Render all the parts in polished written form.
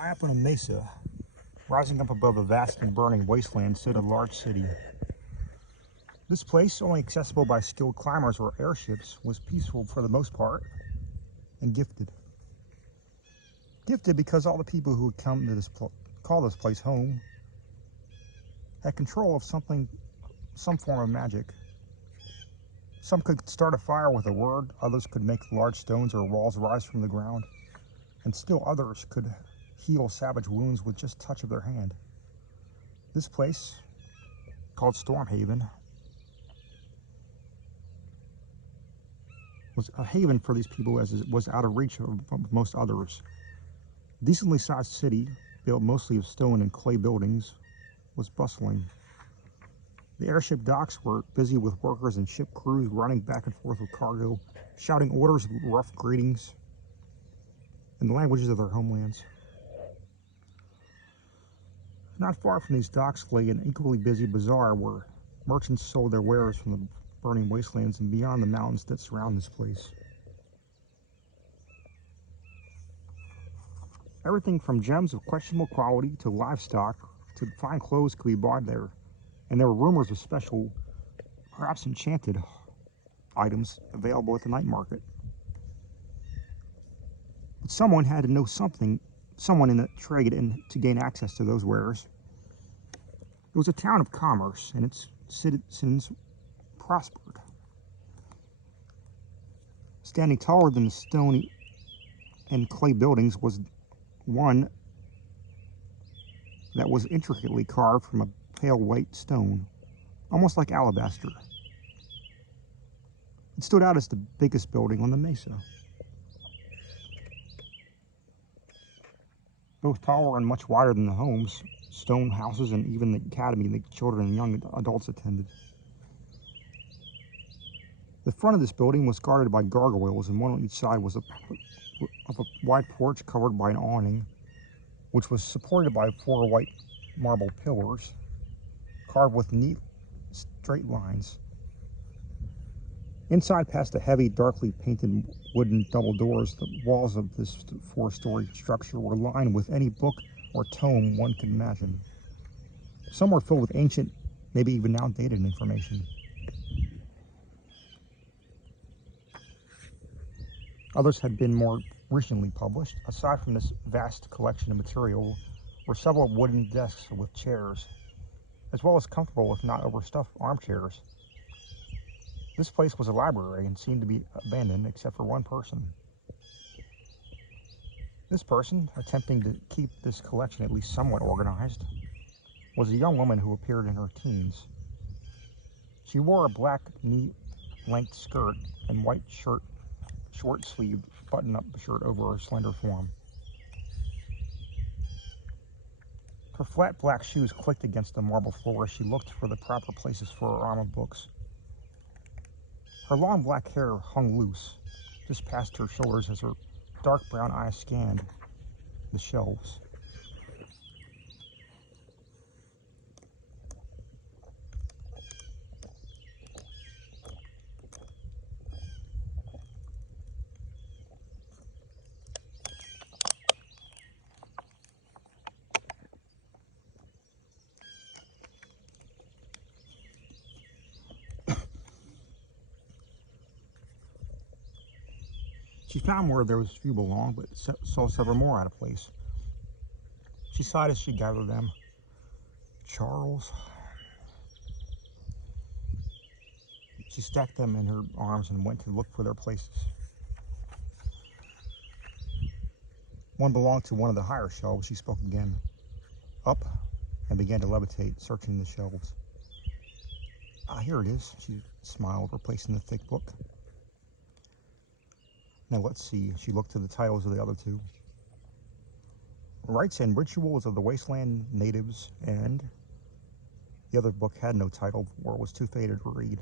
High up on a mesa, rising up above a vast and burning wasteland, stood a large city. This place, only accessible by skilled climbers or airships, was peaceful for the most part, and gifted. Gifted because all the people who had come to call this place home had control of some form of magic. Some could start a fire with a word, others could make large stones or walls rise from the ground, and still others could heal savage wounds with just a touch of their hand. This place, called Stormhaven, was a haven for these people as it was out of reach of most others. Decently sized city, built mostly of stone and clay buildings, was bustling. The airship docks were busy with workers and ship crews running back and forth with cargo, shouting orders with rough greetings in the languages of their homelands. Not far from these docks lay an equally busy bazaar where merchants sold their wares from the burning wastelands and beyond the mountains that surround this place. Everything from gems of questionable quality to livestock to fine clothes could be bought there, and there were rumors of special, perhaps enchanted, items available at the night market. But someone had to know someone in the trade and to gain access to those wares. It was a town of commerce, and its citizens prospered. Standing taller than the stone and clay buildings was one that was intricately carved from a pale white stone, almost like alabaster. It stood out as the biggest building on the mesa. Both taller and much wider than the homes, stone houses, and even the academy the children and young adults attended. The front of this building was guarded by gargoyles, and one on each side was of a wide porch covered by an awning, which was supported by 4 white marble pillars, carved with neat, straight lines. Inside, past the heavy, darkly painted wooden double doors, the walls of this 4-story structure were lined with any book or tome one could imagine. Some were filled with ancient, maybe even outdated information. Others had been more recently published. Aside from this vast collection of material were several wooden desks with chairs, as well as comfortable if not overstuffed armchairs. This place was a library and seemed to be abandoned except for one person. This person, attempting to keep this collection at least somewhat organized, was a young woman who appeared in her teens. She wore a black knee-length skirt and white shirt, short-sleeved button-up shirt over her slender form. Her flat black shoes clicked against the marble floor as she looked for the proper places for her arm of books. Her long black hair hung loose, just past her shoulders as her dark brown eyes scanned the shelves. She found where those few belonged, but saw several more out of place. She sighed as she gathered them. Charles. She stacked them in her arms and went to look for their places. One belonged to one of the higher shelves. She spoke again. Up, and began to levitate, searching the shelves. Ah, here it is, she smiled, replacing the thick book. Now let's see. She looked to the titles of the other two. Rites and Rituals of the Wasteland Natives, and the other book had no title or was too faded to read.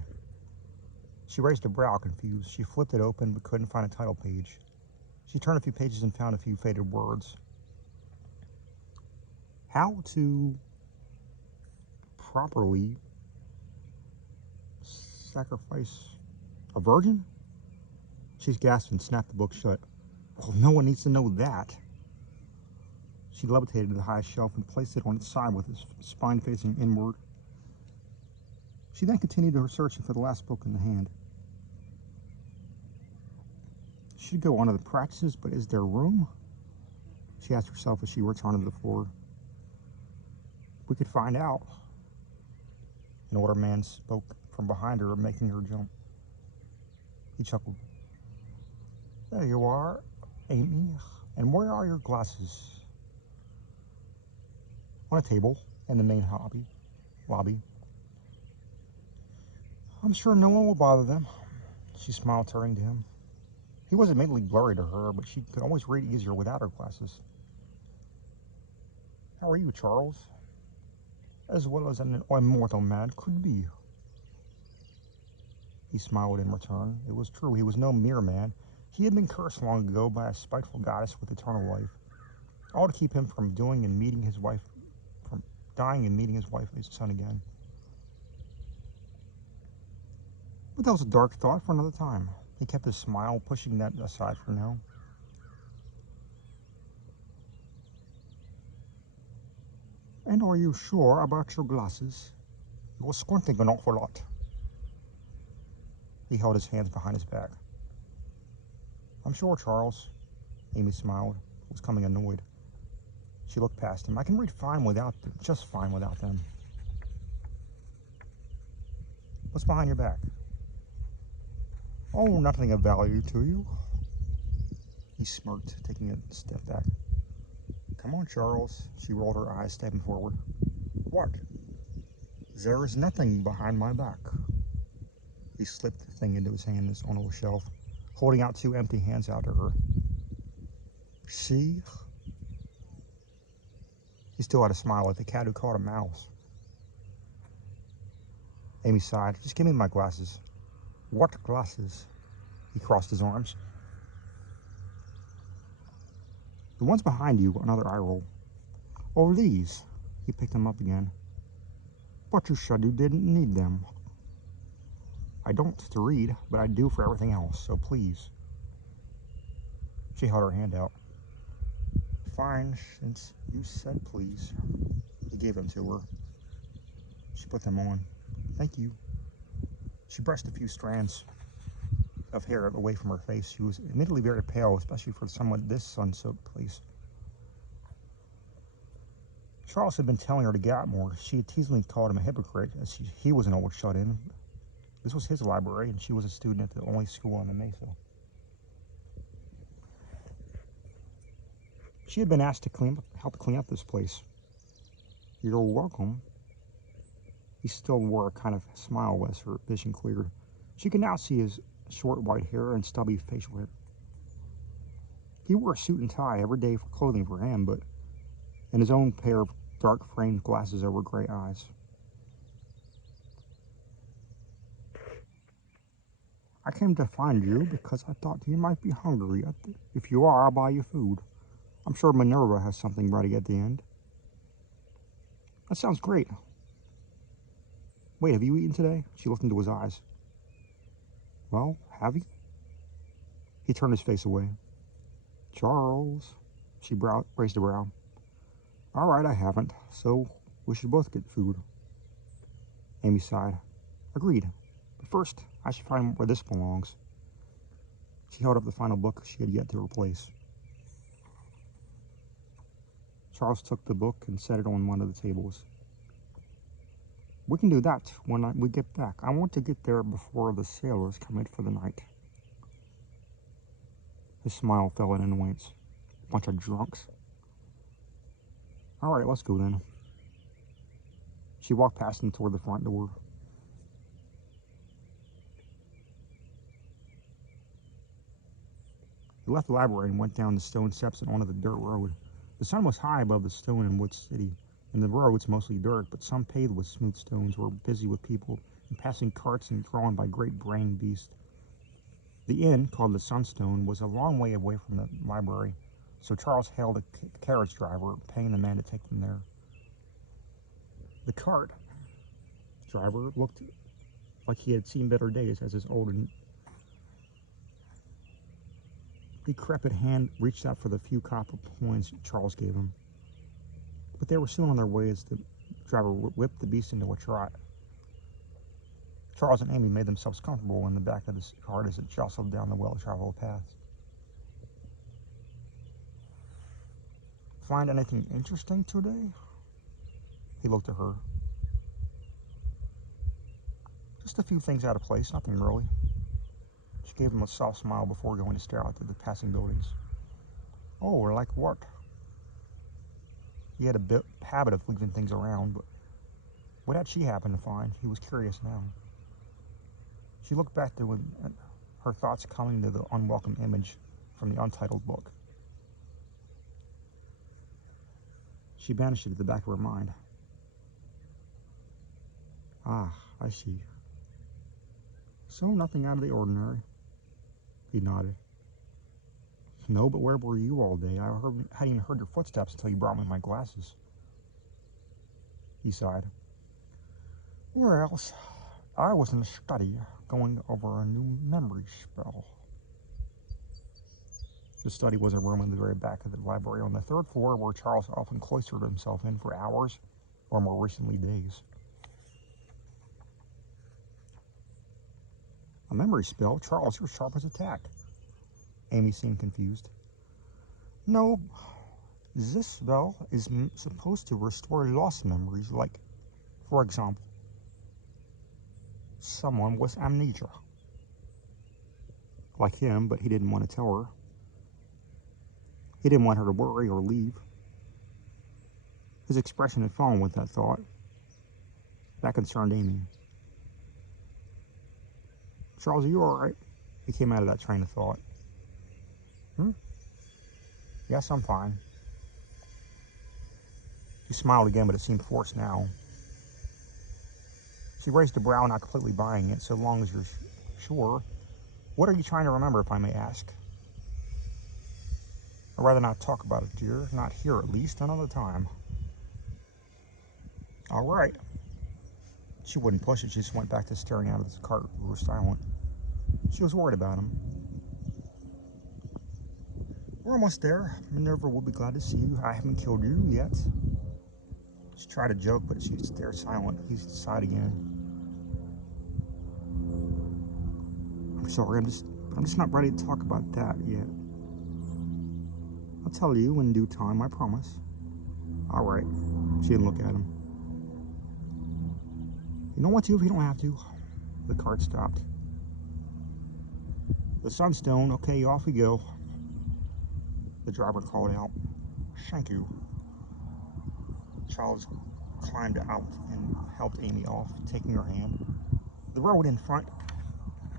She raised a brow, confused. She flipped it open but couldn't find a title page. She turned a few pages and found a few faded words. How to properly sacrifice a virgin? She gasped and snapped the book shut. Well, no one needs to know that. She levitated to the highest shelf and placed it on its side with its spine facing inward. She then continued her searching for the last book in the hand. She should go on to the practices, but is there room? She asked herself as she returned to the floor. We could find out. An older man spoke from behind her, making her jump. He chuckled. There you are, Amy. And where are your glasses? On a table in the main lobby. I'm sure no one will bother them. She smiled, turning to him. He was admittedly blurry to her, but she could always read easier without her glasses. How are you, Charles? As well as an immortal man could be. He smiled in return. It was true, he was no mere man. He had been cursed long ago by a spiteful goddess with eternal life, all to keep him from dying and meeting his wife, his son again. But that was a dark thought for another time. He kept his smile, pushing that aside for now. And are you sure about your glasses? You're squinting an awful lot. He held his hands behind his back. I'm sure, Charles. Amy smiled, was becoming annoyed. She looked past him. I can read fine without them, just fine without them. What's behind your back? Oh, nothing of value to you. He smirked, taking a step back. Come on, Charles. She rolled her eyes, stepping forward. What? There is nothing behind my back. He slipped the thing into his hand on a shelf, holding out two empty hands out to her. See? He still had a smile like the cat who caught a mouse. Amy sighed. Just give me my glasses. What glasses? He crossed his arms. The ones behind you, another eye roll. Oh, these. He picked them up again. But you said you didn't need them. I don't to read, but I do for everything else, so please. She held her hand out. Fine, since you said please. He gave them to her. She put them on. Thank you. She brushed a few strands of hair away from her face. She was admittedly very pale, especially for somewhat this sun-soaked place. Charles had been telling her to get out more. She had teasingly called him a hypocrite, as he was an old shut-in. This was his library, and she was a student at the only school on the Mesa. She had been asked to help clean up this place. You're welcome. He still wore a kind of smile as her vision cleared. She could now see his short white hair and stubby facial hair. He wore a suit and tie every day for clothing for him, but and his own pair of dark framed glasses over gray eyes. I came to find you because I thought you might be hungry. If you are, I'll buy you food. I'm sure Minerva has something ready at the end. That sounds great. Wait, have you eaten today? She looked into his eyes. Well, have you? He turned his face away. Charles. She raised a brow. All right, I haven't, so we should both get food. Amy sighed. Agreed. But first, I should find where this belongs. She held up the final book she had yet to replace. Charles took the book and set it on one of the tables. We can do that when we get back. I want to get there before the sailors come in for the night. His smile fell in annoyance. Bunch of drunks. All right, let's go then. She walked past him toward the front door. He left the library and went down the stone steps and onto the dirt road. The sun was high above the stone and wood city, and the roads, mostly dirt, but some paved with smooth stones, were busy with people and passing carts and drawn by great-brained beasts. The inn, called the Sunstone, was a long way away from the library, so Charles hailed a carriage driver, paying the man to take them there. The cart driver looked like he had seen better days as his old and decrepit hand reached out for the few copper coins Charles gave him. But they were soon on their way as the driver whipped the beast into a trot. Charles and Amy made themselves comfortable in the back of the cart as it jostled down the well-traveled path. Find anything interesting today? He looked at her. Just a few things out of place, nothing really. She gave him a soft smile before going to stare out at the passing buildings. Oh, like what? He had a habit of leaving things around, but what had she happened to find? He was curious now. She looked back to her thoughts coming to the unwelcome image from the untitled book. She banished it at the back of her mind. Ah, I see. So nothing out of the ordinary. He nodded. No, but where were you all day? I hadn't even heard your footsteps until you brought me my glasses. He sighed. Where else? I was in the study, going over a new memory spell. The study was a room in the very back of the library on the third floor where Charles often cloistered himself in for hours, or more recently days. A memory spell? Charles, you're sharp as a tack. Amy seemed confused. No, this spell is supposed to restore lost memories, like, for example, someone with amnesia. Like him, but he didn't want to tell her. He didn't want her to worry or leave. His expression had fallen with that thought. That concerned Amy. Charles, are you all right? He came out of that train of thought. Yes, I'm fine. He smiled again, but it seemed forced now. She raised a brow, not completely buying it. So long as you're sure. What are you trying to remember, if I may ask? I'd rather not talk about it, dear. Not here, at least. Another time. All right. She wouldn't push it. She just went back to staring out of the cart. We were silent. She was worried about him. We're almost there. Minerva will be glad to see you. I haven't killed you yet. She tried to joke, but she stared silent. He sighed again. I'm sorry, I'm just not ready to talk about that yet. I'll tell you in due time, I promise. All right. She didn't look at him. You don't want to if you don't have to. The cart stopped. The sunstone. Okay, off we go. The driver called out. Thank you. Charles climbed out and helped Amy off, taking her hand. The road in front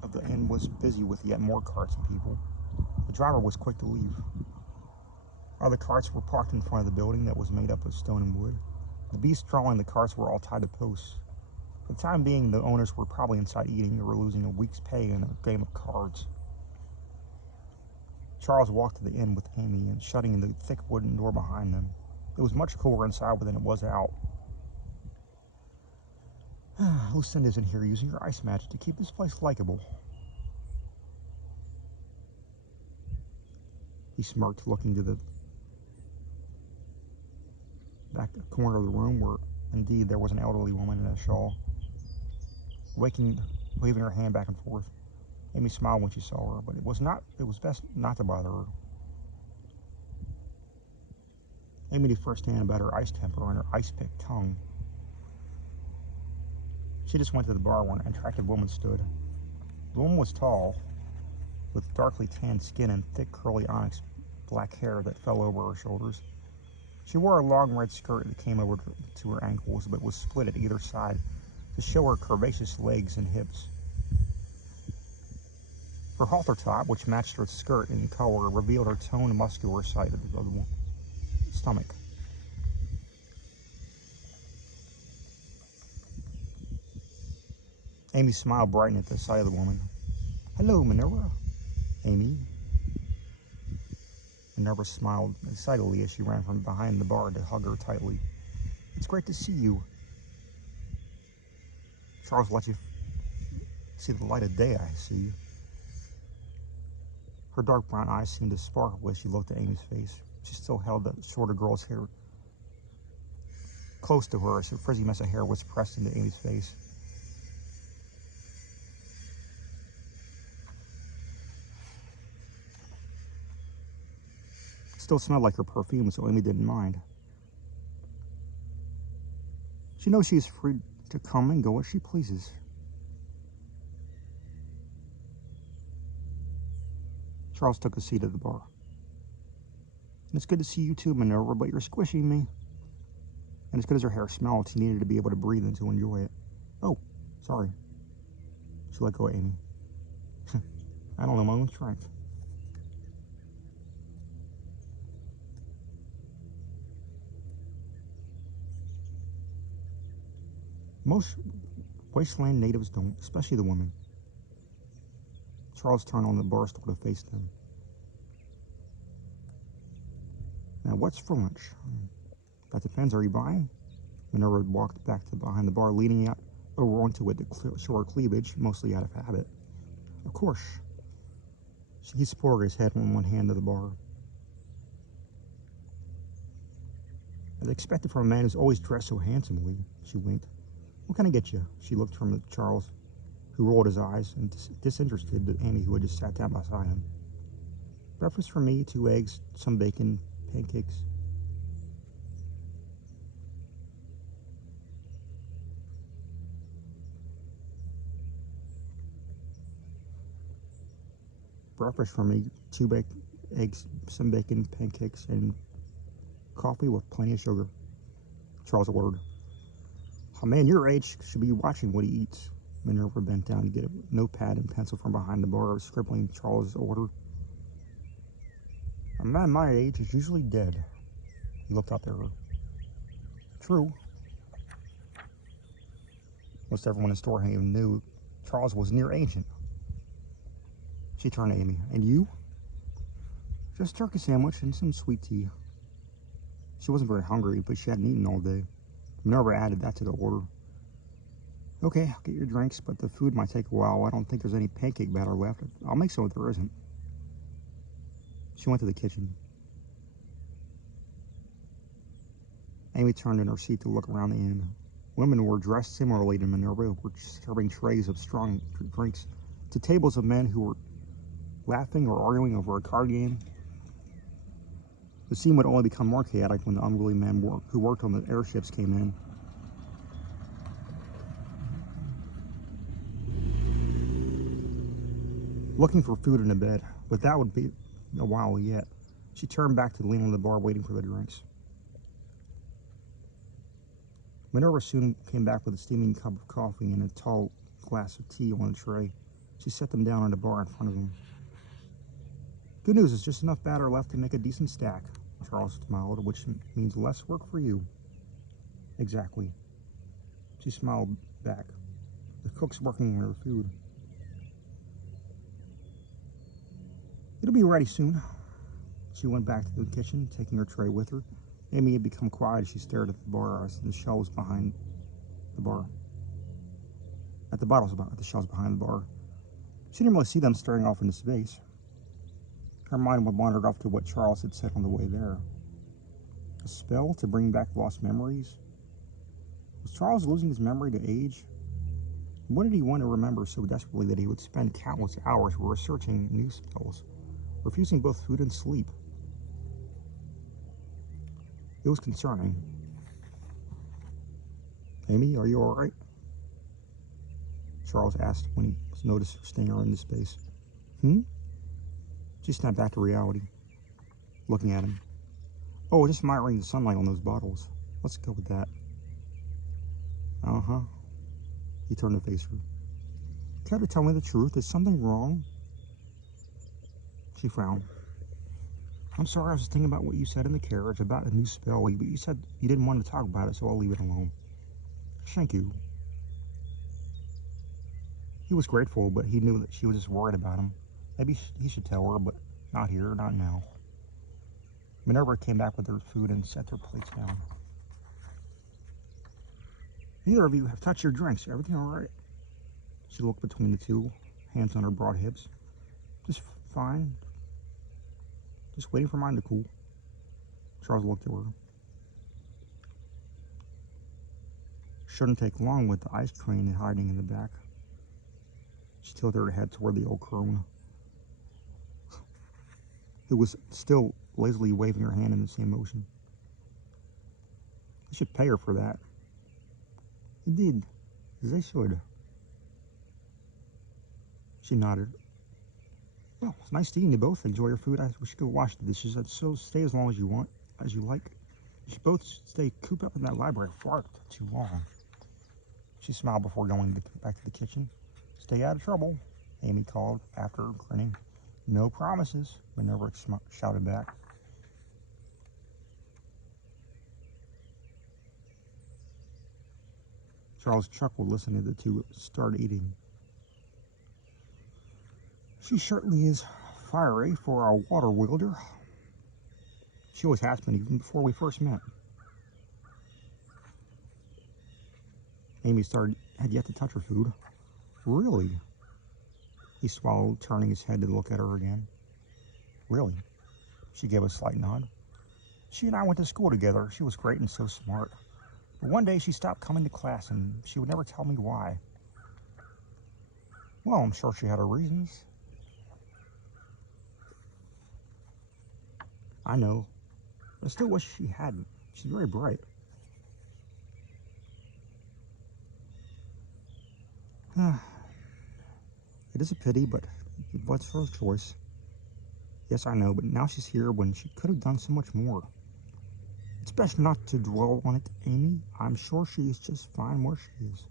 of the inn was busy with yet more carts and people. The driver was quick to leave. Other carts were parked in front of the building that was made up of stone and wood. The beasts drawing the carts were all tied to posts. For the time being, the owners were probably inside eating or losing a week's pay in a game of cards. Charles walked to the inn with Amy and shutting the thick wooden door behind them. It was much cooler inside than it was out. Lucinda's in here using her ice magic to keep this place likable. He smirked, looking to the back corner of the room where, indeed, there was an elderly woman in a shawl, waving her hand back and forth. Amy smiled when she saw her, but it was best not to bother her. Amy knew firsthand about her ice temper and her ice-pick tongue. She just went to the bar where an attractive woman stood. The woman was tall, with darkly tanned skin and thick, curly onyx black hair that fell over her shoulders. She wore a long red skirt that came over to her ankles, but was split at either side to show her curvaceous legs and hips. Her halter top, which matched her skirt in color, revealed her toned, muscular side of the stomach. Amy smiled, brightening at the sight of the woman. Hello, Minerva. Amy. Minerva smiled excitedly as she ran from behind the bar to hug her tightly. It's great to see you. Charles let you see the light of day, I see. Her dark brown eyes seemed to sparkle as she looked at Amy's face. She still held the shorter girl's hair close to her as her frizzy mess of hair was pressed into Amy's face. It still smelled like her perfume, so Amy didn't mind. She knows she is free to come and go as she pleases. Charles took a seat at the bar. It's good to see you too, Minerva, but you're squishing me. And as good as her hair smelled, she needed to be able to breathe and to enjoy it. Oh, sorry. She let go of Amy. I don't know my own strength. Most wasteland natives don't, especially the women. Charles turned on the bar stool to face them. Now, what's for lunch? That depends. Are you buying? Minerva walked back to behind the bar, leaning out over onto it to show her cleavage, mostly out of habit. Of course. He supported his head on one hand to the bar. As expected from a man who's always dressed so handsomely, she winked. What can I get you? She looked from Charles, who rolled his eyes, and disinterested to Amy, who had just sat down beside him. Breakfast for me, 2 eggs, some bacon, pancakes. Breakfast for me, 2 eggs, some bacon, pancakes, and coffee with plenty of sugar. Charles ordered. A man your age should be watching what he eats. Minerva bent down to get a notepad and pencil from behind the bar, scribbling Charles' order. A man my age is usually dead. He looked up at her. True. Most everyone in Stormhaven knew Charles was near ancient. She turned to Amy. And you? Just turkey sandwich and some sweet tea. She wasn't very hungry, but she hadn't eaten all day. Minerva added that to the order. Okay, I'll get your drinks, but the food might take a while. I don't think there's any pancake batter left. I'll make some if there isn't. She went to the kitchen. Amy turned in her seat to look around the inn. Women were dressed similarly to Minerva, were serving trays of strong drinks to tables of men who were laughing or arguing over a card game. The scene would only become more chaotic when the unruly men who worked on the airships came in. Looking for food in a bed, but that would be a while yet. She turned back to lean on the bar, waiting for the drinks. Minerva soon came back with a steaming cup of coffee and a tall glass of tea on a tray. She set them down on the bar in front of them. Good news, there's just enough batter left to make a decent stack. Charles smiled, which means less work for you. Exactly. She smiled back. The cook's working on her food. It'll be ready soon. She went back to the kitchen, taking her tray with her. Amy had become quiet as she stared at the bar, as the shelves behind the bar. At the shelves behind the bar. She didn't really see them staring off into space. Her mind wandered off to what Charles had said on the way there. A spell to bring back lost memories? Was Charles losing his memory to age? What did he want to remember so desperately that he would spend countless hours researching new spells, refusing both food and sleep? It was concerning. Amy, are you all right? Charles asked when he noticed her staring into space. She snapped back to reality, looking at him. Oh, just admiring the sunlight on those bottles. Let's go with that. Uh-huh. He turned to face her. Care to tell me the truth? Is something wrong? She frowned. I'm sorry, I was thinking about what you said in the carriage about a new spell, but you said you didn't want to talk about it, so I'll leave it alone. Thank you. He was grateful, but he knew that she was just worried about him. Maybe he should tell her, but not here, not now. Minerva came back with her food and set their plates down. Neither of you have touched your drinks. Everything all right? She looked between the two, hands on her broad hips. Just fine. Just waiting for mine to cool. Charles looked at her. shouldn't take long with the ice crane hiding in the back. She tilted her head toward the old crone, who was still lazily waving her hand in the same motion. I should pay her for that. Indeed, they should. She nodded. Well, it's nice to eat. You both enjoy your food. We should go wash the dishes. So stay as long as you want, as you like. You should both stay cooped up in that library far too long. She smiled before going back to the kitchen. Stay out of trouble, Amy called after her, grinning. No promises, Minerva shouted back. Charles chuckled, listening to the two start eating. She certainly is fiery for a water wielder. She always has been, even before we first met. Amy had yet to touch her food. Really? He swallowed, turning his head to look at her again. Really? She gave a slight nod. She and I went to school together. She was great and so smart. But one day she stopped coming to class and she would never tell me why. Well, I'm sure she had her reasons. I know. But I still wish she hadn't. She's very bright. It is a pity, but what's her choice? Yes, I know, but now she's here when she could have done so much more. It's best not to dwell on it, Amy. I'm sure she is just fine where she is.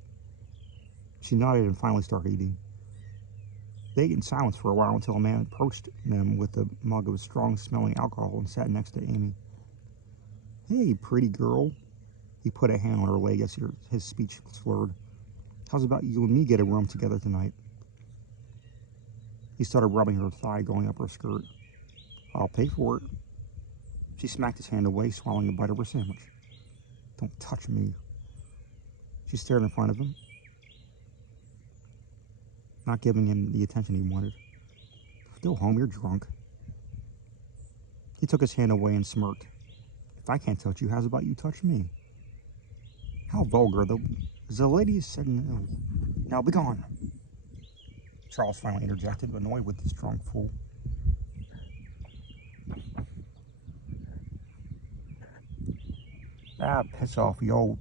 She nodded and finally started eating. They ate in silence for a while until a man approached them with a mug of strong-smelling alcohol and sat next to Amy. Hey, pretty girl. He put a hand on her leg as his speech slurred. How's about you and me get a room together tonight? He started rubbing her thigh, going up her skirt. I'll pay for it. She smacked his hand away, swallowing a bite of her sandwich. Don't touch me. She stared in front of him, not giving him the attention he wanted. Go home, you're drunk. He took his hand away and smirked. If I can't touch you, how's about you touch me? How vulgar. The lady said no. Now be gone. Charles finally interjected, annoyed with the strong fool. Ah, piss off, you old...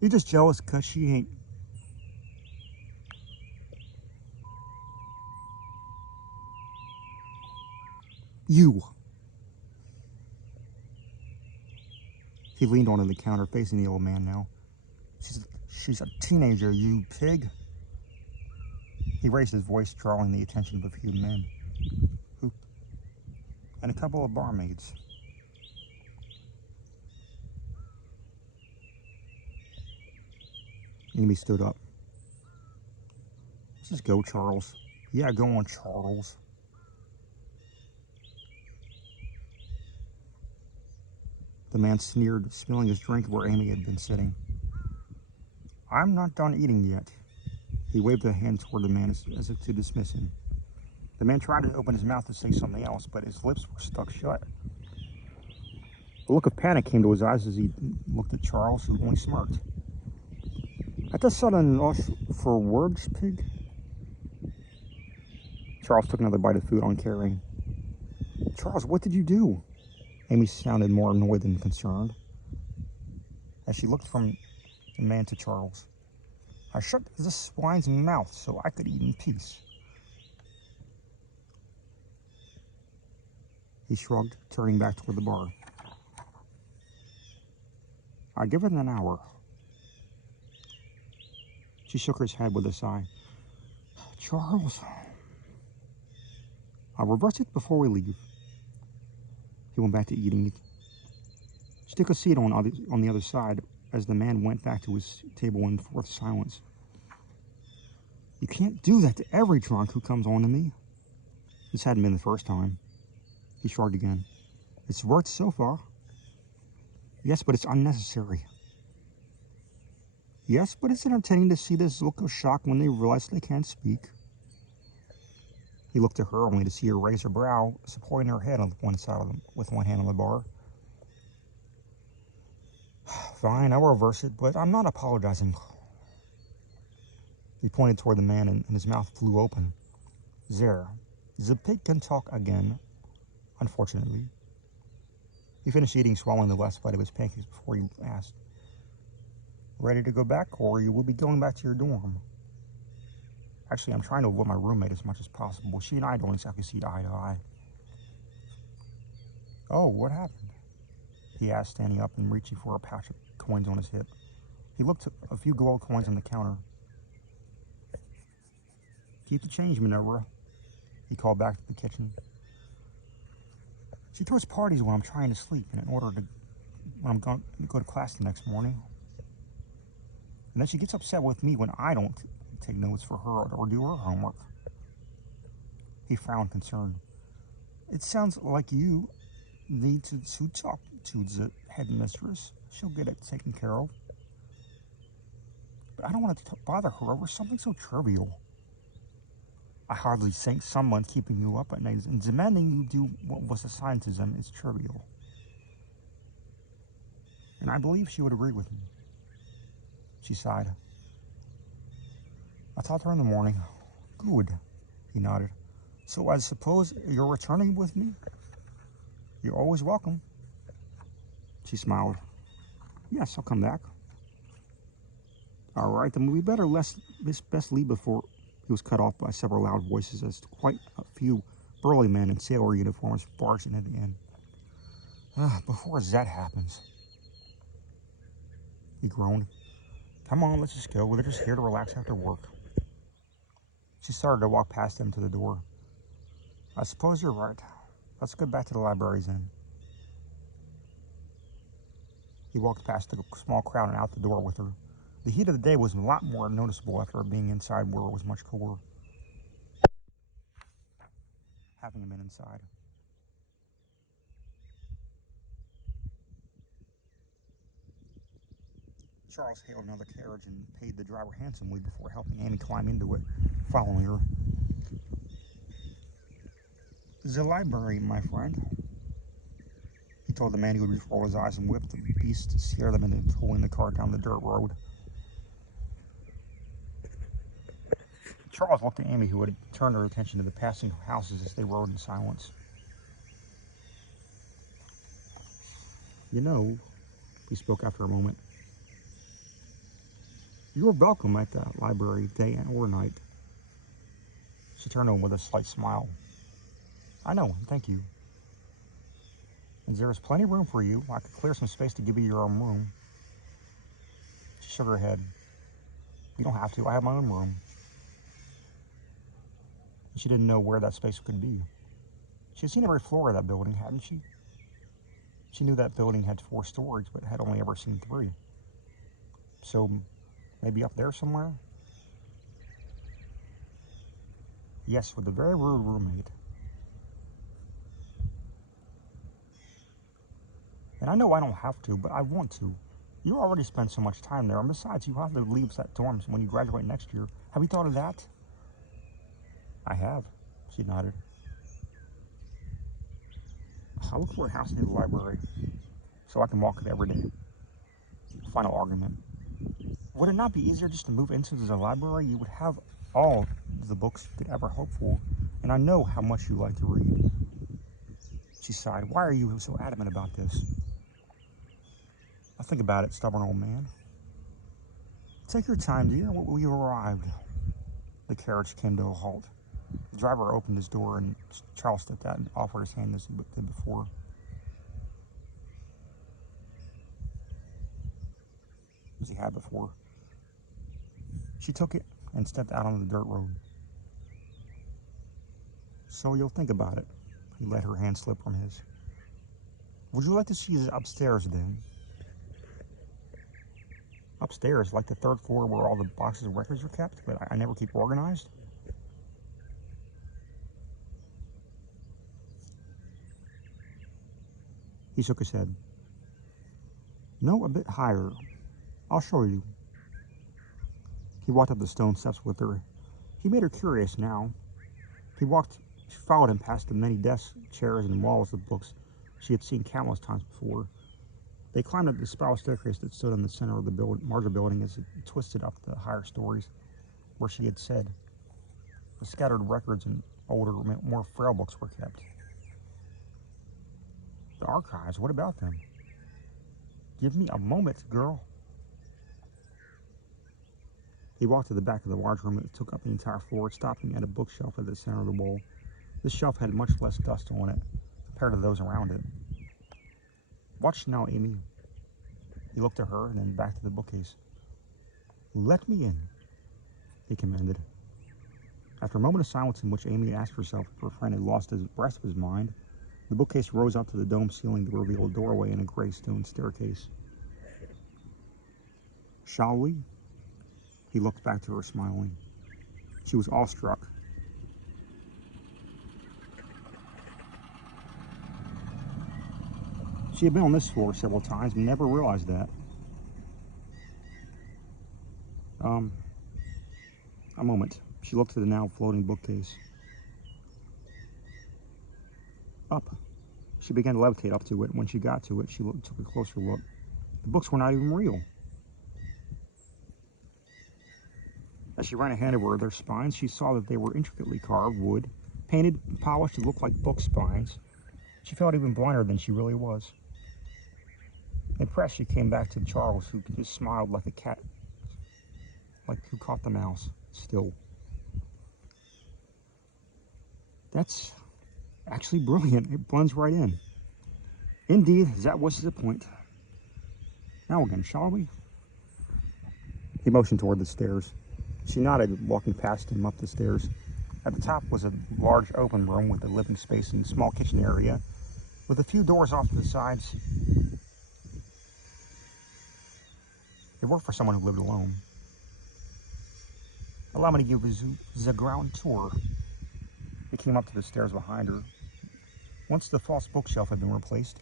You're just jealous because she ain't... You. He leaned onto the counter, facing the old man now. She's a teenager, you pig. He raised his voice, drawing the attention of a few men, and a couple of barmaids. Amy stood up. Let's just go, Charles. Yeah, go on, Charles. The man sneered, spilling his drink where Amy had been sitting. I'm not done eating yet. He waved a hand toward the man as if to dismiss him. The man tried to open his mouth to say something else, but his lips were stuck shut. A look of panic came to his eyes as he looked at Charles, who only smirked. At the sudden loss for words, pig? Charles took another bite of food, uncaring. Charles, what did you do? Amy sounded more annoyed than concerned as she looked from the man to Charles. I shut this swine's mouth so I could eat in peace. He shrugged, turning back toward the bar. I give it an hour. She shook her head with a sigh. Charles, I'll reverse it before we leave. He went back to eating. She took a seat on the other side as the man went back to his table in forced silence. You can't do that to every drunk who comes on to me. This hadn't been the first time. He shrugged again. It's worked so far. Yes, but it's unnecessary. Yes, but it's entertaining to see this look of shock when they realize they can't speak. He looked at her only to see her raise her brow, supporting her head on one side of them, with one hand on the bar. Fine, I'll reverse it, but I'm not apologizing. He pointed toward the man, and his mouth flew open. There, the pig can talk again, unfortunately. He finished eating, swallowing the last bite of his pancakes before he asked, ready to go back, or you will be going back to your dorm? Actually, I'm trying to avoid my roommate as much as possible. She and I don't exactly see eye to eye. Oh, what happened? He asked, standing up and reaching for a pouch of coins on his hip. He looked at a few gold coins on the counter. Keep the change, Minerva, he called back to the kitchen. She throws parties when I'm trying to sleep, and when I'm going to go to class the next morning. And then she gets upset with me when I don't take notes for her or do her homework. He frowned, concerned. It sounds like you need to talk to the headmistress. She'll get it taken care of. But I don't want to bother her over something so trivial. I hardly think someone keeping you up at night and demanding you do what was assigned to them is trivial. And I believe she would agree with me. She sighed. I taught her in the morning. Good, he nodded. So I suppose you're returning with me? You're always welcome. She smiled. Yes, I'll come back. All right, then we better best leave before he was cut off by several loud voices as quite a few burly men in sailor uniforms barged into the inn. Before that happens, he groaned. Come on, let's just go. We're just here to relax after work. She started to walk past him to the door. I suppose you're right. Let's go back to the libraries then. He walked past the small crowd and out the door with her. The heat of the day was a lot more noticeable after being inside where it was much cooler. Having been inside. Charles hailed another carriage and paid the driver handsomely before helping Amy climb into it, following her. The library, my friend, he told the man who would roll his eyes and whip the beast to scare them into pulling the car down the dirt road. Charles looked at Amy, who had turned her attention to the passing houses as they rode in silence. You know, he spoke after a moment, you're welcome at the library day or night. She turned to him with a slight smile. I know, thank you. And there is plenty of room for you. I could clear some space to give you your own room. She shook her head. You don't have to. I have my own room. She didn't know where that space could be. She had seen every floor of that building, hadn't she? She knew that building had 4 stories, but had only ever seen 3. So, maybe up there somewhere? Yes, with a very rude roommate. And I know I don't have to, but I want to. You already spend so much time there, and besides, you have to leave that dorm when you graduate next year. Have you thought of that? I have, she nodded. I'll look for a house near the library, so I can walk it every day. Final argument. Would it not be easier just to move into the library? You would have all the books you could ever hope for, and I know how much you like to read. She sighed. Why are you so adamant about this? I'll think about it, stubborn old man. Take your time, dear. We arrived. The carriage came to a halt. The driver opened his door, and Charles stepped out and offered his hand as he did before. As he had before. She took it and stepped out on the dirt road. So you'll think about it. He let her hand slip from his. Would you like to see the upstairs then? Upstairs, like the 3rd floor where all the boxes of records are kept, but I never keep organized? He shook his head. No, a bit higher. I'll show you. He walked up the stone steps with her. He made her curious now. She followed him past the many desks, chairs, and walls of books she had seen countless times before. They climbed up the spiral staircase that stood in the center of the larger building as it twisted up the higher stories, where she had said the scattered records and older, more frail books were kept. The archives, what about them? Give me a moment, girl. He walked to the back of the large room that took up the entire floor, stopping at a bookshelf at the center of the wall. This shelf had much less dust on it compared to those around it. Watch now, Amy. He looked at her and then back to the bookcase. Let me in, he commanded. After a moment of silence in which Amy asked herself if her friend had lost the rest of his mind, the bookcase rose up to the dome ceiling to reveal a doorway and a gray stone staircase. Shall we? He looked back to her, smiling. She was awestruck. She had been on this floor several times and never realized that. A moment. She looked at the now floating bookcase. Up. She began to levitate up to it. When she got to it, she took a closer look. The books were not even real. As she ran a hand over their spines, she saw that they were intricately carved wood, painted, polished to look like book spines. She felt even blinder than she really was. Impressed, she came back to Charles, who just smiled like a cat, like who caught the mouse, still. That's actually brilliant. It blends right in. Indeed, that was the point. Now again, shall we? He motioned toward the stairs. She nodded, walking past him up the stairs. At the top was a large open room with a living space and small kitchen area, with a few doors off to the sides. It worked for someone who lived alone. Allow me to give you the ground tour. He came up to the stairs behind her. Once the false bookshelf had been replaced,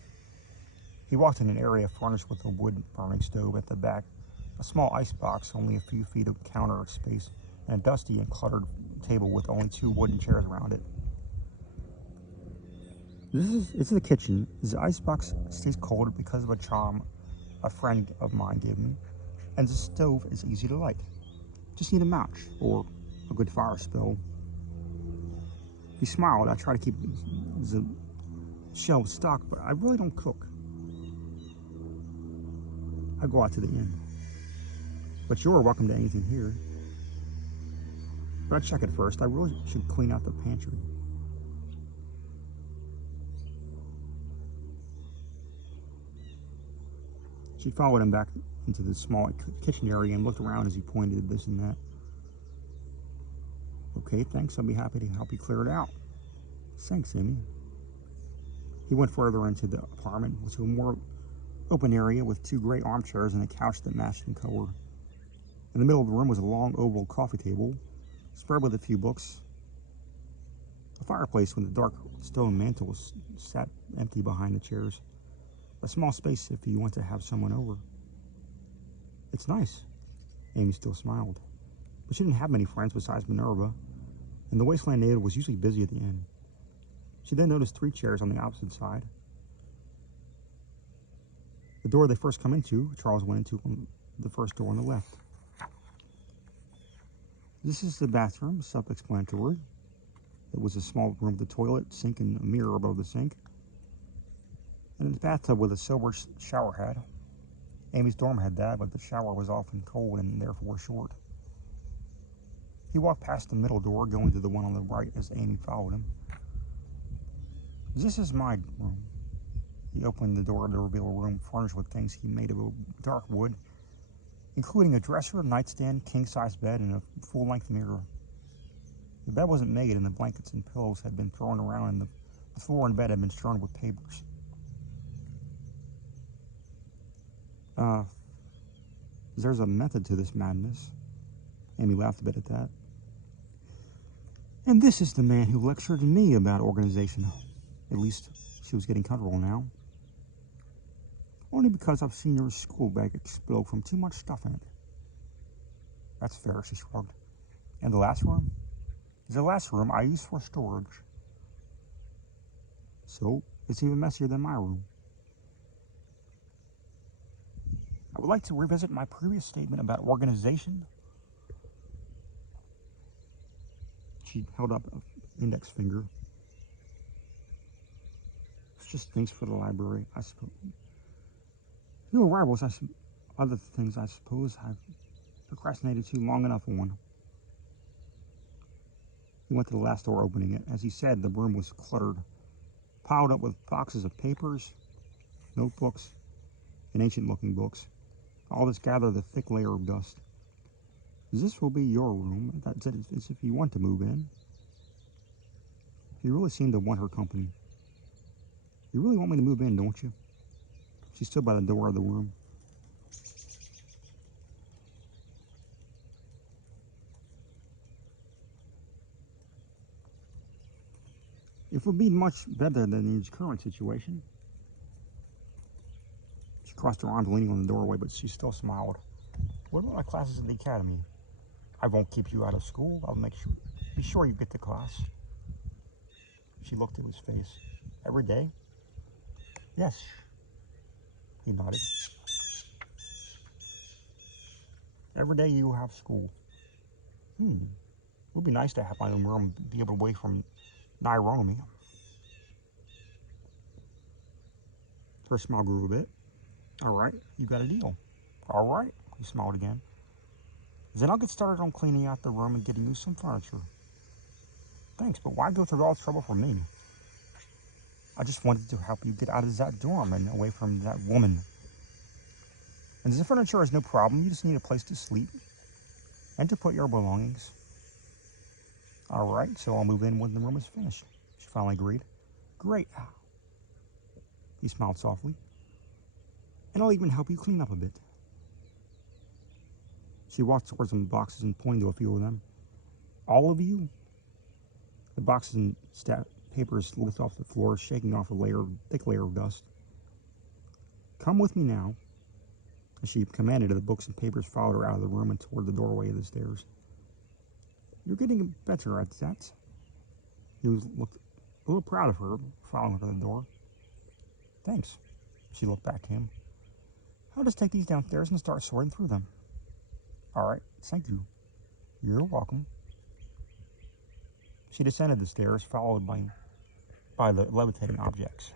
he walked in an area furnished with a wood-burning stove at the back, a small icebox, only a few feet of counter space, and a dusty and cluttered table with only 2 wooden chairs around it. This is the kitchen. The icebox stays cold because of a charm a friend of mine gave me, and the stove is easy to light. Just need a match or a good fire spill. He smiled. I try to keep the shelves stocked, but I really don't cook. I go out to the inn. But you're welcome to anything here. But I'd check it first. I really should clean out the pantry. She followed him back into the small kitchen area and looked around as he pointed at this and that. Okay, thanks. I'll be happy to help you clear it out. Thanks, Amy. He went further into the apartment to a more open area with 2 gray armchairs and a couch that matched in color. In the middle of the room was a long oval coffee table, spread with a few books. A fireplace with a dark stone mantel sat empty behind the chairs. A small space if you want to have someone over. It's nice. Amy still smiled. But she didn't have many friends besides Minerva, and the Wasteland native was usually busy at the inn. She then noticed 3 chairs on the opposite side. The door they first come into, Charles went into the first door on the left. This is the bathroom, self-explanatory. It was a small room with a toilet, sink, and a mirror above the sink. And a bathtub with a silver shower head. Amy's dorm had that, but the shower was often cold and therefore short. He walked past the middle door, going to the one on the right as Amy followed him. This is my room. He opened the door to reveal a room furnished with things he made of dark wood, including a dresser, nightstand, king-size bed, and a full-length mirror. The bed wasn't made, and the blankets and pillows had been thrown around, and the floor and bed had been strewn with papers. There's a method to this madness. Amy laughed a bit at that. And this is the man who lectured me about organization. At least she was getting comfortable now. Only because I've seen your school bag explode from too much stuff in it. That's fair, she shrugged. And the last room? Is the last room I use for storage. So, it's even messier than my room. I would like to revisit my previous statement about organization. She held up an index finger. It's just things for the library, I suppose. New arrivals, other things I suppose I've procrastinated too long enough on. He went to the last door, opening it. As he said, the room was cluttered, piled up with boxes of papers, notebooks, and ancient-looking books. All this gathered a thick layer of dust. This will be your room. That's it, as if you want to move in. He really seemed to want her company. You really want me to move in, don't you? She stood by the door of the room. It would be much better than his current situation. She crossed her arms, leaning on the doorway, but she still smiled. What about my classes in the academy? I won't keep you out of school. I'll be sure you get to class. She looked at his face. Every day? Yes. He nodded. Every day you have school. It would be nice to have my own room and be able to away from Nairobi. Her smile grew a bit. All right, you got a deal. All right, he smiled again. Then I'll get started on cleaning out the room and getting you some furniture. Thanks, but why go through all this trouble for me? I just wanted to help you get out of that dorm and away from that woman. And the furniture is no problem. You just need a place to sleep and to put your belongings. All right, so I'll move in when the room is finished. She finally agreed. Great. He smiled softly. And I'll even help you clean up a bit. She walked towards some boxes and pointed to a few of them. All of you? The boxes and papers lift off the floor, shaking off a thick layer of dust. Come with me now. As she commanded, the books and papers followed her out of the room and toward the doorway of the stairs. You're getting better at that. He looked a little proud of her, following her to the door. Thanks. She looked back to him. I'll just take these downstairs and start sorting through them. All right, thank you. You're welcome. She descended the stairs, followed by the levitating objects.